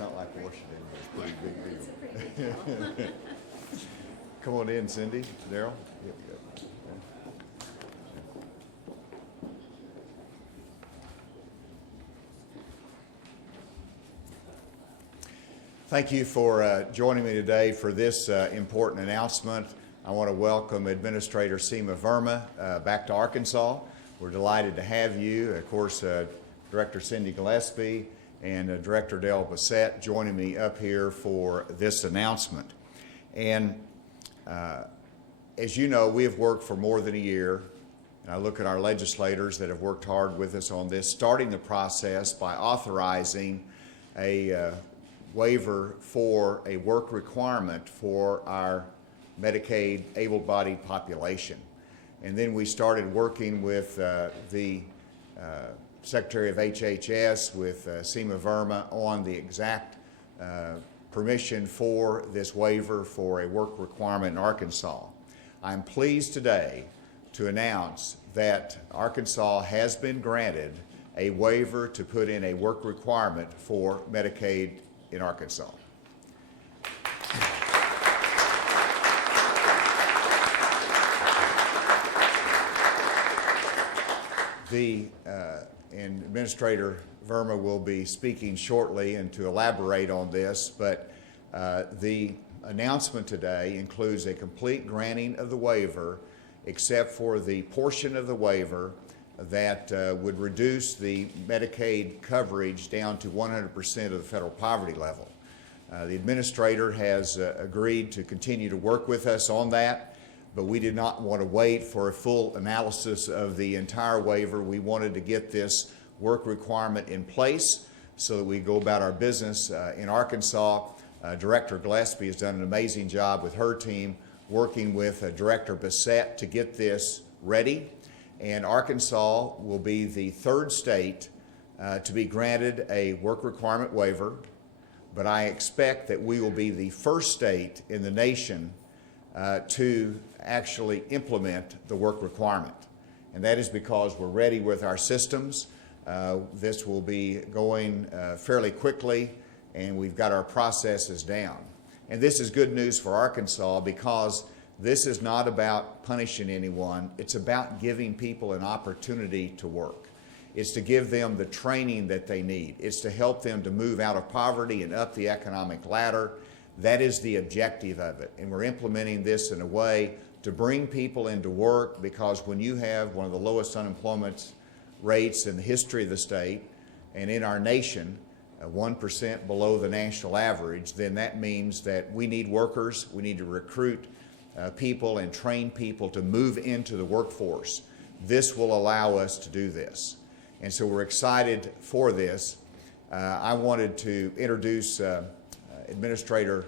not like Washington. It's a pretty big deal. It's a pretty big deal. Come on in, Cindy. Daryl. Here we go. Thank you for joining me today for this important announcement. I want to welcome Administrator Seema Verma back to Arkansas. We're delighted to have you. Of course, Director Cindy Gillespie and Director Dale Bassett joining me up here for this announcement. And as you know, we have worked for more than a year. And I look at our legislators that have worked hard with us on this, starting the process by authorizing a waiver for a work requirement for our Medicaid able-bodied population. And then we started working with the Secretary of HHS, with Seema Verma, on the exact permission for this waiver for a work requirement in Arkansas. I'm pleased today to announce that Arkansas has been granted a waiver to put in a work requirement for Medicaid in Arkansas. And Administrator Verma will be speaking shortly and to elaborate on this, but the announcement today includes a complete granting of the waiver, except for the portion of the waiver that would reduce the Medicaid coverage down to 100% of the federal poverty level. The administrator has agreed to continue to work with us on that, but we did not want to wait for a full analysis of the entire waiver. We wanted to get this work requirement in place so that we go about our business in Arkansas. Director Gillespie has done an amazing job with her team working with Director Bassett to get this ready. And Arkansas will be the third state to be granted a work requirement waiver, but I expect that we will be the first state in the nation to actually implement the work requirement. And that is because we're ready with our systems. This will be going fairly quickly, and we've got our processes down. And this is good news for Arkansas because this is not about punishing anyone. It's about giving people an opportunity to work. It's to give them the training that they need. It's to help them to move out of poverty and up the economic ladder. That is the objective of it. And we're implementing this in a way to bring people into work, because when you have one of the lowest unemployment rates in the history of the state and in our nation, 1% below the national average, then that means that we need workers. We need to recruit people and train people to move into the workforce. This will allow us to do this. And so we're excited for this. I wanted to introduce Administrator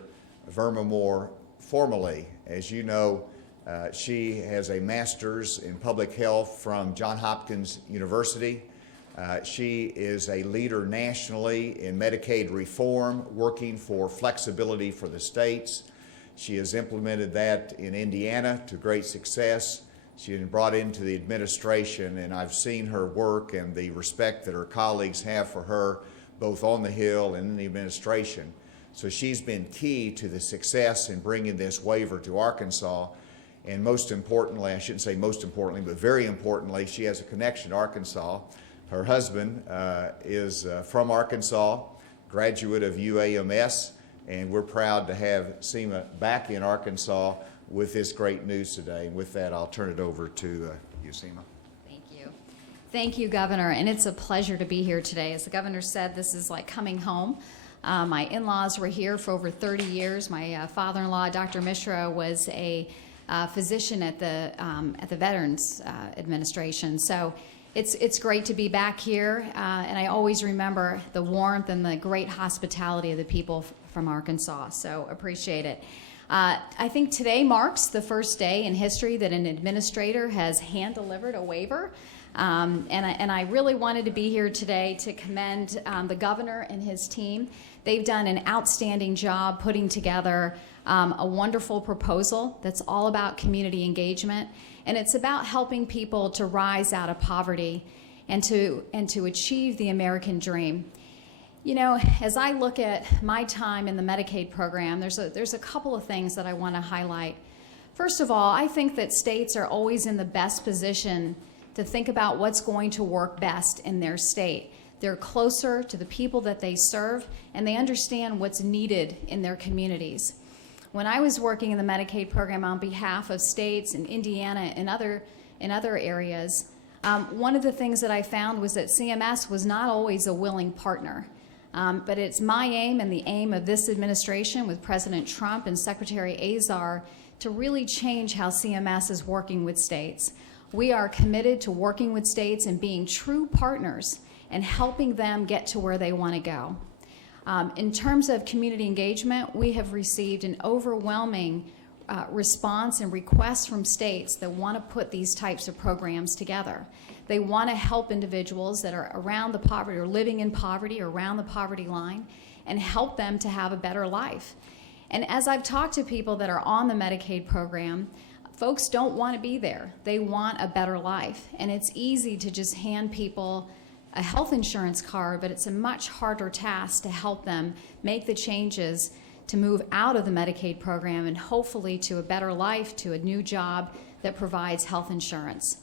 Verma more formally. As you know, she has a master's in public health from Johns Hopkins University. She is a leader nationally in Medicaid reform, working for flexibility for the states. She has implemented that in Indiana to great success. She's been brought into the administration, and I've seen her work and the respect that her colleagues have for her, both on the Hill and in the administration. So she's been key to the success in bringing this waiver to Arkansas. And most importantly, I shouldn't say most importantly, but very importantly, she has a connection to Arkansas. Her husband is from Arkansas, graduate of UAMS, and we're proud to have Seema back in Arkansas with this great news today. And with that, I'll turn it over to you, Seema. Thank you. Thank you, Governor, and it's a pleasure to be here today. As the Governor said, this is like coming home. My in-laws were here for over 30 years. My father-in-law, Dr. Mishra, was a physician at the Veterans Administration. So it's great to be back here, and I always remember the warmth and the great hospitality of the people from Arkansas, so appreciate it. I think today marks the first day in history that an administrator has hand-delivered a waiver, and I really wanted to be here today to commend the governor and his team. They've done an outstanding job putting together a wonderful proposal that's all about community engagement, and it's about helping people to rise out of poverty and to achieve the American dream. You know, as I look at my time in the Medicaid program, there's a couple of things that I want to highlight. First of all, I think that states are always in the best position to think about what's going to work best in their state. They're closer to the people that they serve, and they understand what's needed in their communities. When I was working in the Medicaid program on behalf of states in Indiana and other areas, one of the things that I found was that CMS was not always a willing partner. But it's my aim and the aim of this administration with President Trump and Secretary Azar to really change how CMS is working with states. We are committed to working with states and being true partners and helping them get to where they want to go. In terms of community engagement, we have received an overwhelming response and requests from states that want to put these types of programs together. They want to help individuals that are around the poverty or living in poverty or around the poverty line and help them to have a better life. And as I've talked to people that are on the Medicaid program, folks don't want to be there. They want a better life. And it's easy to just hand people a health insurance card, but it's a much harder task to help them make the changes to move out of the Medicaid program and hopefully to a better life, to a new job that provides health insurance.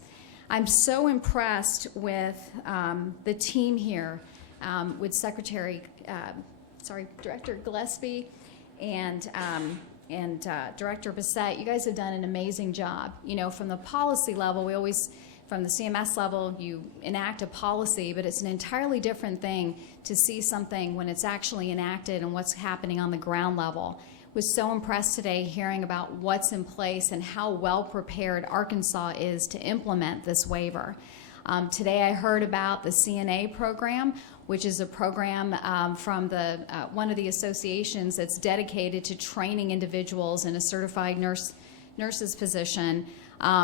I'm so impressed with the team here, with Director Gillespie and Director Bissett. You guys have done an amazing job. You know, from the policy level, from the CMS level, you enact a policy, but it's an entirely different thing to see something when it's actually enacted and what's happening on the ground level. Was so impressed today hearing about what's in place and how well prepared Arkansas is to implement this waiver. Today I heard about the Cna Program, which is a program from one of the associations that's dedicated to training individuals in a certified nurse's position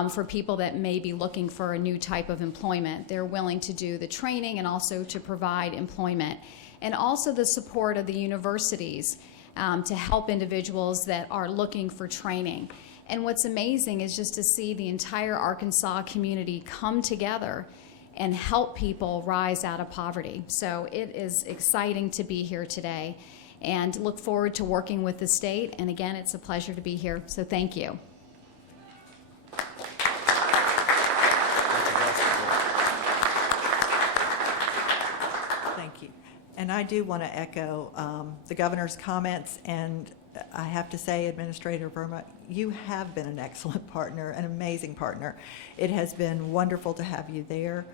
for people that may be looking for a new type of employment. They're willing to do the training and also to provide employment. And also the support of the universities to help individuals that are looking for training. And what's amazing is just to see the entire Arkansas community come together and help people rise out of poverty. So it is exciting to be here today and look forward to working with the state. And again, it's a pleasure to be here, so thank you. Thank you. And I do want to echo the governor's comments, and I have to say, Administrator Verma, you have been an excellent partner, an amazing partner. It has been wonderful to have you there,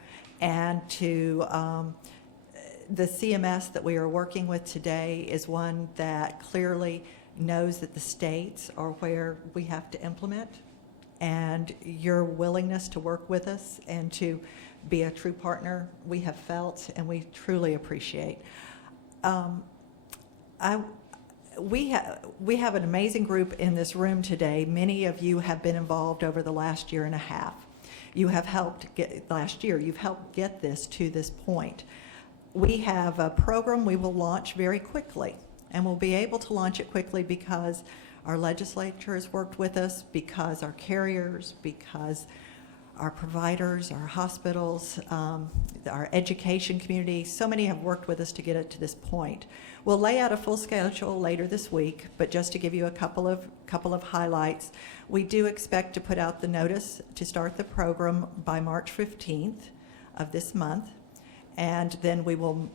and to the CMS that we are working with today is one that clearly knows that the states are where we have to implement, and your willingness to work with us and to be a true partner we have felt and we truly appreciate. We have an amazing group in this room today. Many of you have been involved over the last year and a half. You have helped you've helped get this to this point. We have a program we will launch very quickly, and we'll be able to launch it quickly because our legislature has worked with us, because our carriers, because our providers, our hospitals, our education community, so many have worked with us to get it to this point. We'll lay out a full schedule later this week, but just to give you a couple of highlights, we do expect to put out the notice to start the program by March 15th of this month, and then we will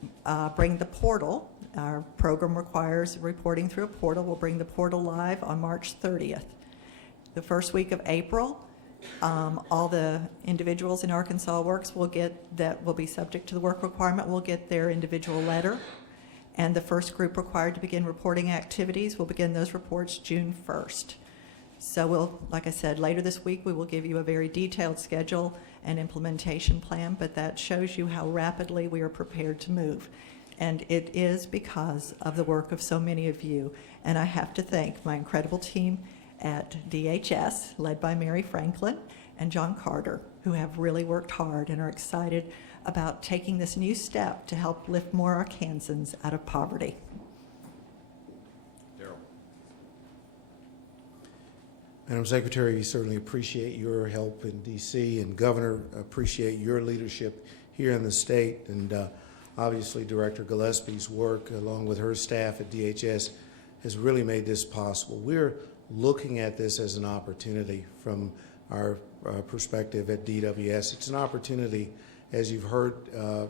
bring the portal. Our program requires reporting through a portal. We'll bring the portal live on March 30th. The first week of April, all the individuals in Arkansas Works that will be subject to the work requirement will get their individual letter, and the first group required to begin reporting activities will begin those reports June 1st. So we'll, like I said, later this week we will give you a very detailed schedule and implementation plan, but that shows you how rapidly we are prepared to move. And it is because of the work of so many of you. And I have to thank my incredible team at DHS, led by Mary Franklin and John Carter, who have really worked hard and are excited about taking this new step to help lift more Arkansans out of poverty. Darrell. Madam Secretary, we certainly appreciate your help in D.C., and Governor, appreciate your leadership here in the state. And obviously Director Gillespie's work, along with her staff at DHS, has really made this possible. We're looking at this as an opportunity from our perspective at DWS. It's an opportunity, as you've heard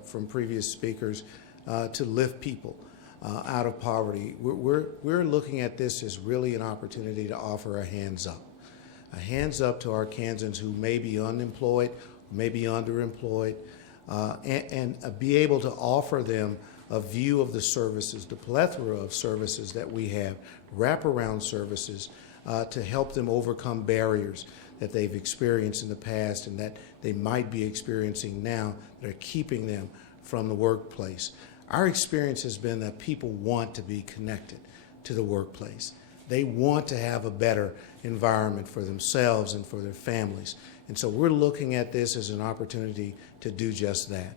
from previous speakers, to lift people out of poverty. We're looking at this as really an opportunity to offer a hands up to our Kansans who may be unemployed, may be underemployed, and be able to offer them a view of the services, the plethora of services that we have, wraparound services, to help them overcome barriers that they've experienced in the past and that they might be experiencing now that are keeping them from the workplace. Our experience has been that people want to be connected to the workplace. They want to have a better environment for themselves and for their families. And so we're looking at this as an opportunity to do just that.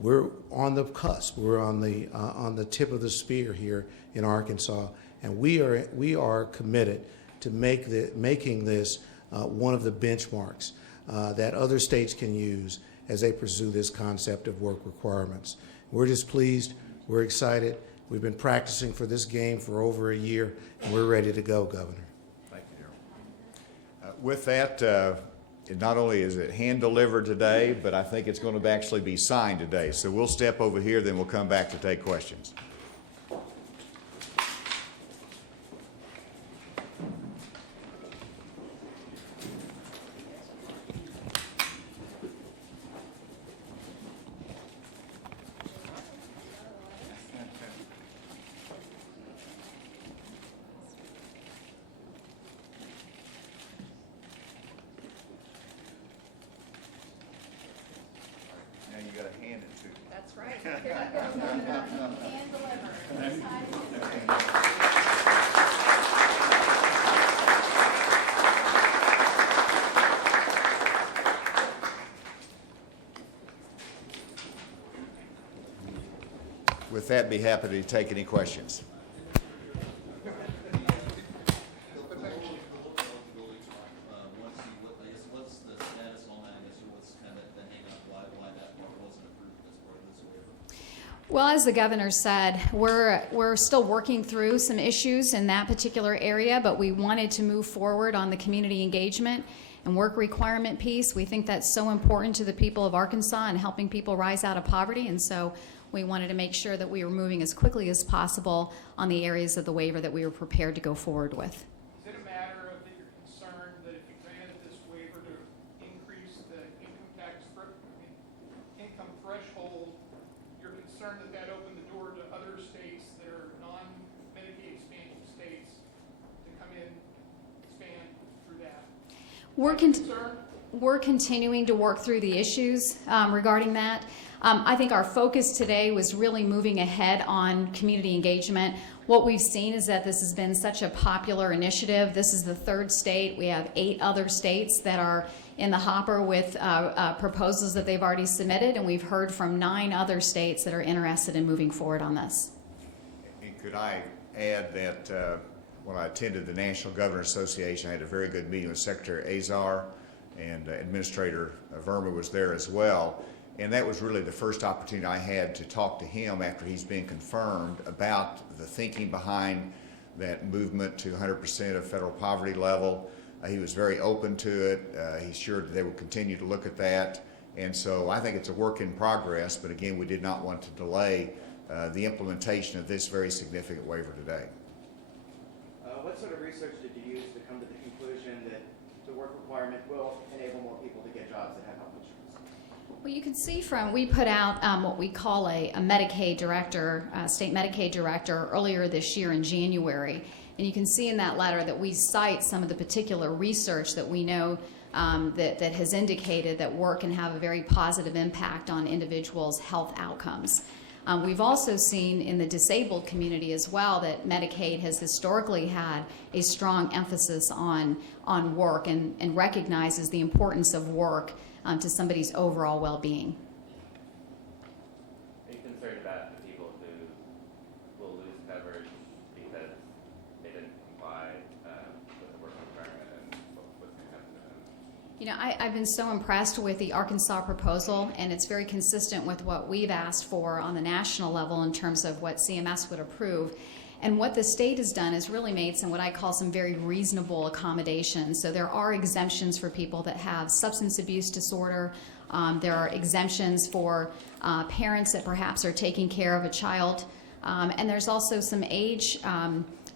We're on the cusp. We're on the tip of the spear here in Arkansas, and we are committed to making this one of the benchmarks that other states can use as they pursue this concept of work requirements. We're just pleased. We're excited. We've been practicing for this game for over a year, and we're ready to go, Governor. Thank you, Darrell. With that, not only is it hand-delivered today, but I think it's going to actually be signed today. So we'll step over here, then we'll come back to take questions. Now you got to hand it to me. That's right. Here you go, Governor. Hand delivered. With that, be happy to take any questions. What's the status on that? What's kind of the hang-up? Why that part wasn't approved as part of this waiver? Well, as the governor said, we're still working through some issues in that particular area, but we wanted to move forward on the community engagement and work requirement piece. We think that's so important to the people of Arkansas and helping people rise out of poverty, and so we wanted to make sure that we were moving as quickly as possible on the areas of the waiver that we were prepared to go forward with. Is it a matter of that you're concerned that if you granted this waiver to increase the income threshold, you're concerned that that opened the door to other states that are non-Medicaid expansion states to come in, expand through that? We're continuing to work through the issues regarding that. I think our focus today was really moving ahead on community engagement. What we've seen is that this has been such a popular initiative. This is the third state. We have 8 other states that are in the hopper with proposals that they've already submitted, and we've heard from 9 other states that are interested in moving forward on this. And could I add that when I attended the National Governors Association, I had a very good meeting with Secretary Azar, and Administrator Verma was there as well. And that was really the first opportunity I had to talk to him after he's been confirmed about the thinking behind that movement to 100% of federal poverty level. He was very open to it. He assured that they would continue to look at that. And so I think it's a work in progress, but again, we did not want to delay the implementation of this very significant waiver today. What sort of research did you use to come to the conclusion that the work requirement will enable more people to get jobs that have health insurance? Well, you can see we put out what we call a Medicaid director, state Medicaid director, earlier this year in January. And you can see in that letter that we cite some of the particular research that we know that has indicated that work can have a very positive impact on individuals' health outcomes. We've also seen in the disabled community as well that Medicaid has historically had a strong emphasis on work and recognizes the importance of work to somebody's overall well-being. Are you concerned about the people who will lose coverage because they didn't comply with the work requirement, and what's going to happen to them? You know, I've been so impressed with the Arkansas proposal, and it's very consistent with what we've asked for on the national level in terms of what CMS would approve. And what the state has done is really made some what I call some very reasonable accommodations. So there are exemptions for people that have substance abuse disorder. There are exemptions for parents that perhaps are taking care of a child. And there's also some age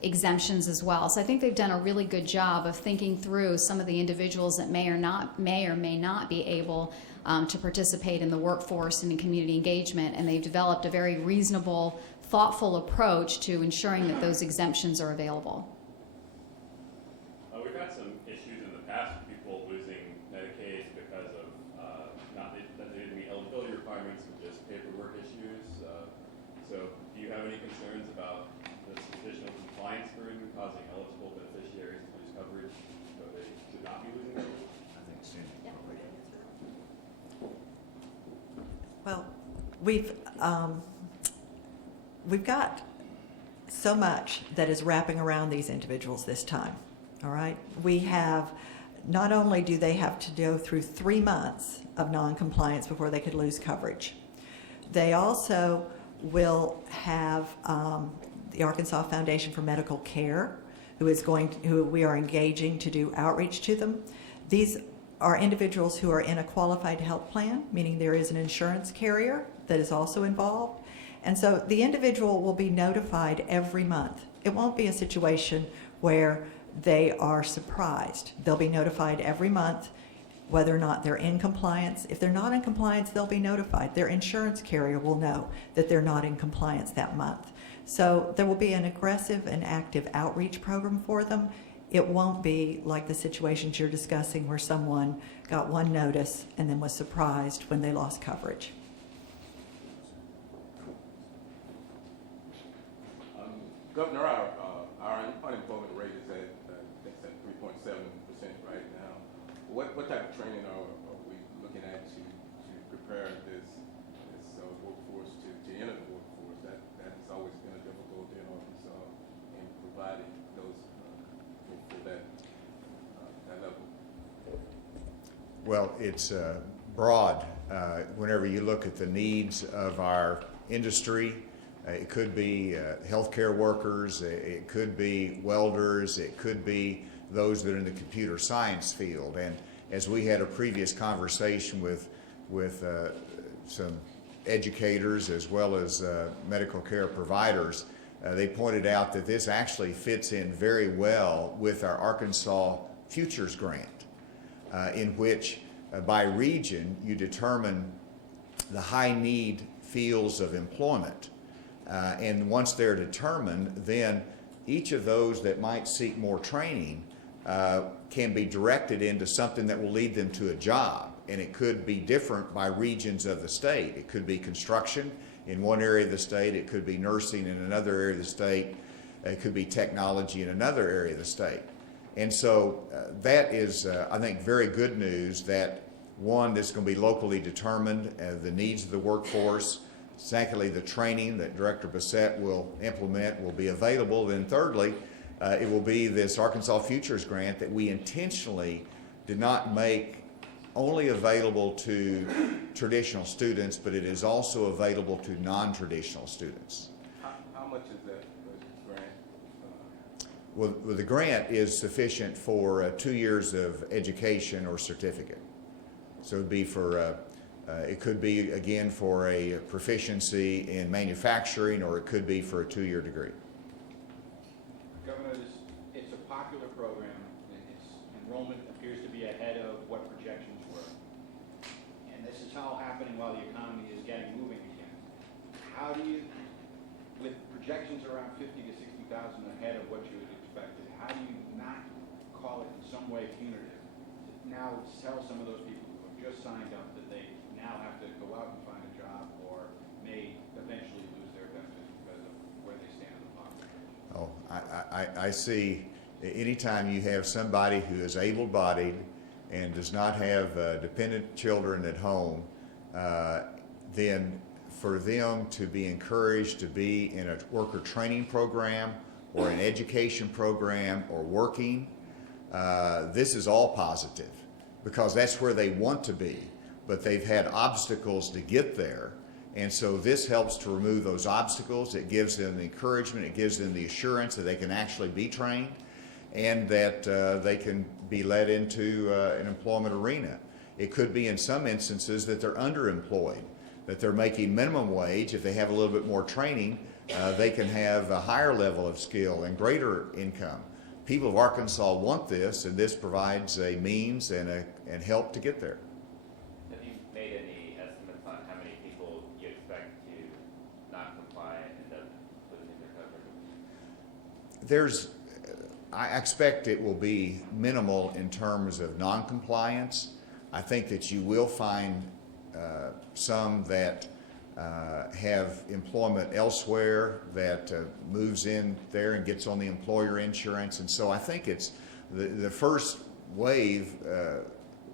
exemptions as well. So I think they've done a really good job of thinking through some of the individuals that may or may not be able to participate in the workforce and in community engagement, and they've developed a very reasonable, thoughtful approach to ensuring that those exemptions are available. We've had some issues in the past with people losing Medicaid because of that they didn't meet eligibility requirements and just paperwork issues. So do you have any concerns about this additional compliance burden causing eligible beneficiaries to lose coverage so they should not be losing coverage? I think Cindy probably. Well, we've got so much that is wrapping around these individuals this time, all right? We have, not only do they have to go through 3 months of noncompliance before they could lose coverage, they also will have the Arkansas Foundation for Medical Care, who we are engaging to do outreach to them. These are individuals who are in a qualified health plan, meaning there is an insurance carrier that is also involved. And so the individual will be notified every month. It won't be a situation where they are surprised. They'll be notified every month whether or not they're in compliance. If they're not in compliance, they'll be notified. Their insurance carrier will know that they're not in compliance that month. So there will be an aggressive and active outreach program for them. It won't be like the situations you're discussing where someone got one notice and then was surprised when they lost coverage. Governor, our unemployment rate is at, it's at 3.7% right now. What type of training are we looking at to prepare this workforce to enter the workforce? That has always been a difficulty in Arkansas in providing those for that level. Well, it's broad. Whenever you look at the needs of our industry, it could be healthcare workers, it could be welders, it could be those that are in the computer science field. And as we had a previous conversation with some educators as well as medical care providers, they pointed out that this actually fits in very well with our Arkansas Futures Grant, in which by region you determine the high need fields of employment. And once they're determined, then each of those that might seek more training can be directed into something that will lead them to a job. And it could be different by regions of the state. It could be construction in one area of the state. It could be nursing in another area of the state. It could be technology in another area of the state. And so that is, I think, very good news that, one, this is going to be locally determined, the needs of the workforce. Secondly, the training that Director Bissett will implement will be available. Then thirdly, it will be this Arkansas Futures Grant that we intentionally did not make only available to traditional students, but it is also available to non-traditional students. How much is that grant? Well, the grant is sufficient for 2 years of education or certificate. So it would be for it could be, again, for a proficiency in manufacturing, or it could be for a 2-year degree. Governor, it's a popular program. Its enrollment appears to be ahead of what projections were. And this is all happening while the economy is getting moving again. How do you, with projections around 50 to 60,000 ahead of what you had expected, how do you not call it in some way punitive? Now tell some of those people who have just signed up that they now have to go out and find a job or may eventually lose their benefits because of where they stand in the population. Oh, I see anytime you have somebody who is able-bodied and does not have dependent children at home, then for them to be encouraged to be in a worker training program or an education program or working, this is all positive. because that's where they want to be, but they've had obstacles to get there. And so this helps to remove those obstacles. It gives them the encouragement, it gives them the assurance that they can actually be trained and that they can be led into an employment arena. It could be in some instances that they're underemployed, that they're making minimum wage. If they have a little bit more training, they can have a higher level of skill and greater income. People of Arkansas want this, and this provides a means and help to get there. Have you made any estimates on how many people you expect to not comply and end up losing their coverage? I expect it will be minimal in terms of non-compliance. I think that you will find some that have employment elsewhere, that moves in there and gets on the employer insurance. And so I think it's the first wave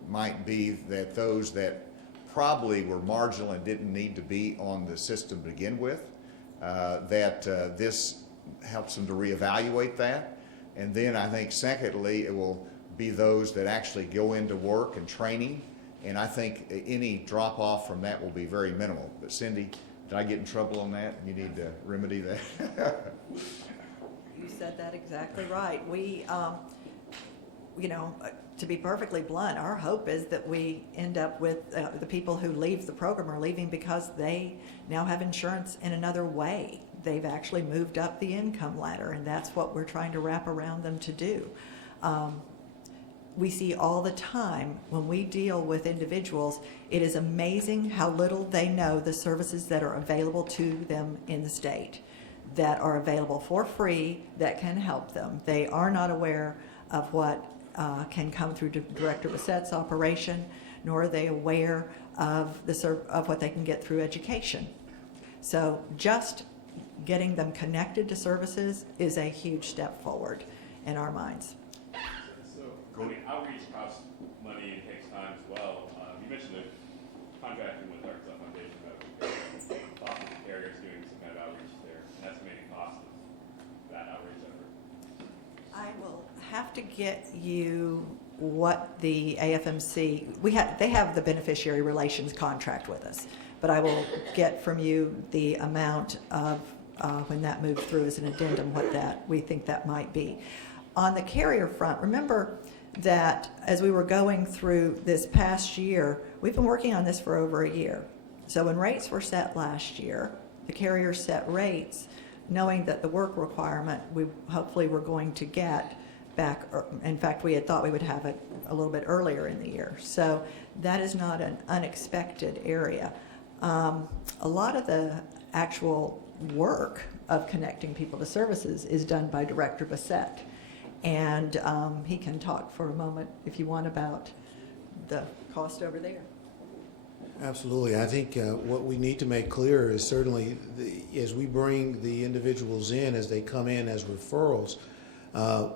might be that those that probably were marginal and didn't need to be on the system to begin with, that this helps them to reevaluate that. And then I think secondly, it will be those that actually go into work and training. And I think any drop off from that will be very minimal. But Cindy, did I get in trouble on that? You need to remedy that. You said that exactly right. We, to be perfectly blunt, our hope is that we end up with the people who leave the program are leaving because they now have insurance in another way. They've actually moved up the income ladder, and that's what we're trying to wrap around them to do. We see all the time when we deal with individuals, it is amazing how little they know the services that are available to them in the state, that are available for free, that can help them. They are not aware of what can come through Director Bassett's operation, nor are they aware of what they can get through education. So just getting them connected to services is a huge step forward in our minds. So, I mean, outreach costs money and takes time as well. You mentioned the contracting with Arkansas Foundation about often the carriers doing some kind of outreach there, and that's the main cost of that outreach effort. I will have to get you what the AFMC, they have the beneficiary relations contract with us, but I will get from you the amount of when that moves through as an addendum, what that we think that might be. On the carrier front, remember that as we were going through this past year, we've been working on this for over a year. So when rates were set last year, the carriers set rates knowing that the work requirement we hopefully were going to get back. In fact, we had thought we would have it a little bit earlier in the year. So that is not an unexpected area. A lot of the actual work of connecting people to services is done by Director Bassett. And he can talk for a moment, if you want, about the cost over there. Absolutely. I think what we need to make clear is certainly as we bring the individuals in, as they come in as referrals,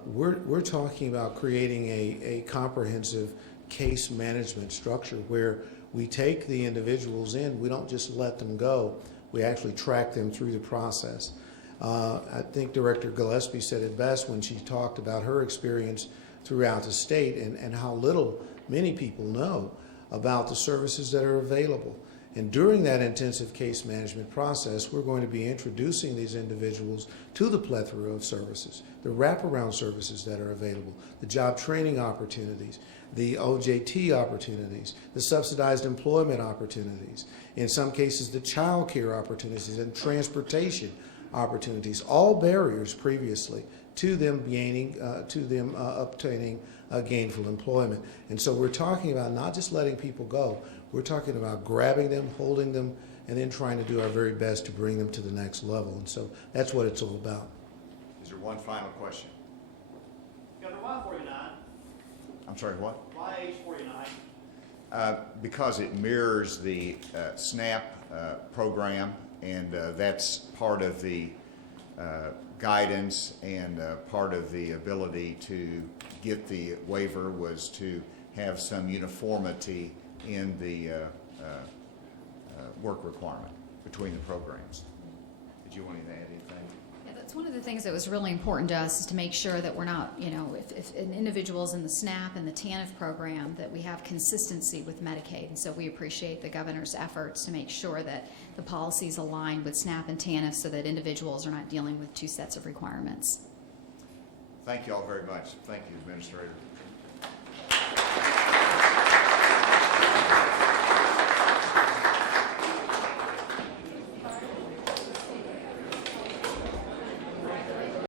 we're talking about creating a comprehensive case management structure where we take the individuals in, we don't just let them go, we actually track them through the process. I think Director Gillespie said it best when she talked about her experience throughout the state and how little many people know about the services that are available. And during that intensive case management process, we're going to be introducing these individuals to the plethora of services, the wraparound services that are available, the job training opportunities, the OJT opportunities, the subsidized employment opportunities, in some cases the child care opportunities and transportation opportunities, all barriers previously to them obtaining gainful employment. And so we're talking about not just letting people go, we're talking about grabbing them, holding them, and then trying to do our very best to bring them to the next level. And so that's what it's all about. Is there one final question? Governor, why 49? I'm sorry, what? Why age 49? Because it mirrors the Cna Program, and that's part of the guidance and part of the ability to get the waiver was to have some uniformity in the work requirement between the programs. Did you want to add anything? Yeah, that's One of the things that was really important to us is to make sure that we're not, you know, if an individual's in the SNAP and the TANF program, that we have consistency with Medicaid. And so we appreciate the governor's efforts to make sure that the policies align with SNAP and TANF so that individuals are not dealing with two sets of requirements. Thank you all very much. Thank you, Administrator.